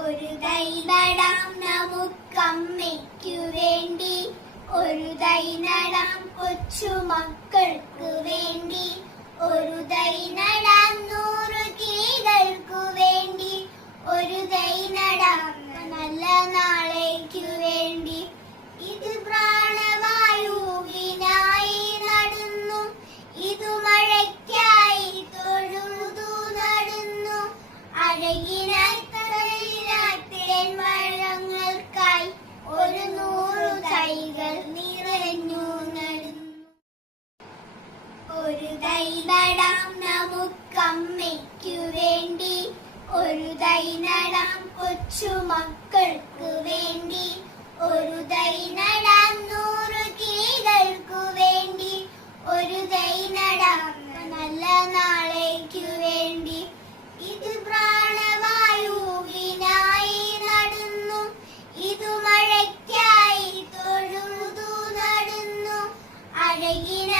ഒരു തൈ നടാം നമുക്കമ്മയ്ക്കു വേണ്ടി, ഒരു തൈ നടാം കൊച്ചുമക്കൾക്കു വേണ്ടി, ഒരു തൈ നടാം 100 കിളികൾക്കു വേണ്ടി, ഒരു തൈ നടാം നല്ല നാളേക്കു വേണ്ടി. ഇത് പ്രാണവായുവിനായി നടുന്നു, ഇതു മഴയ്ക്കായി തൊഴുതു നടുന്നു, അഴകിനായി മഴങ്ങൾക്കായി 100 തൈകൾ നിറഞ്ഞു നടുന്നു. ഒരു തൈ നടാം നമുക്കമ്മയ്ക്കു വേണ്ടി, ഒരു തൈ നടാം കൊച്ചുമക്കൾക്കു വേണ്ടി, ഒരു തൈ നടാം 100 കിളികൾക്കു വേണ്ടി, ഒരു തൈ നടാം നല്ല നാളേക്കു വേണ്ടി. ഇത് പ്രാണവായുവിനായി നടുന്നു, ഇതു മഴയ്ക്കായി തൊഴുതു നടുന്നു, അഴകിന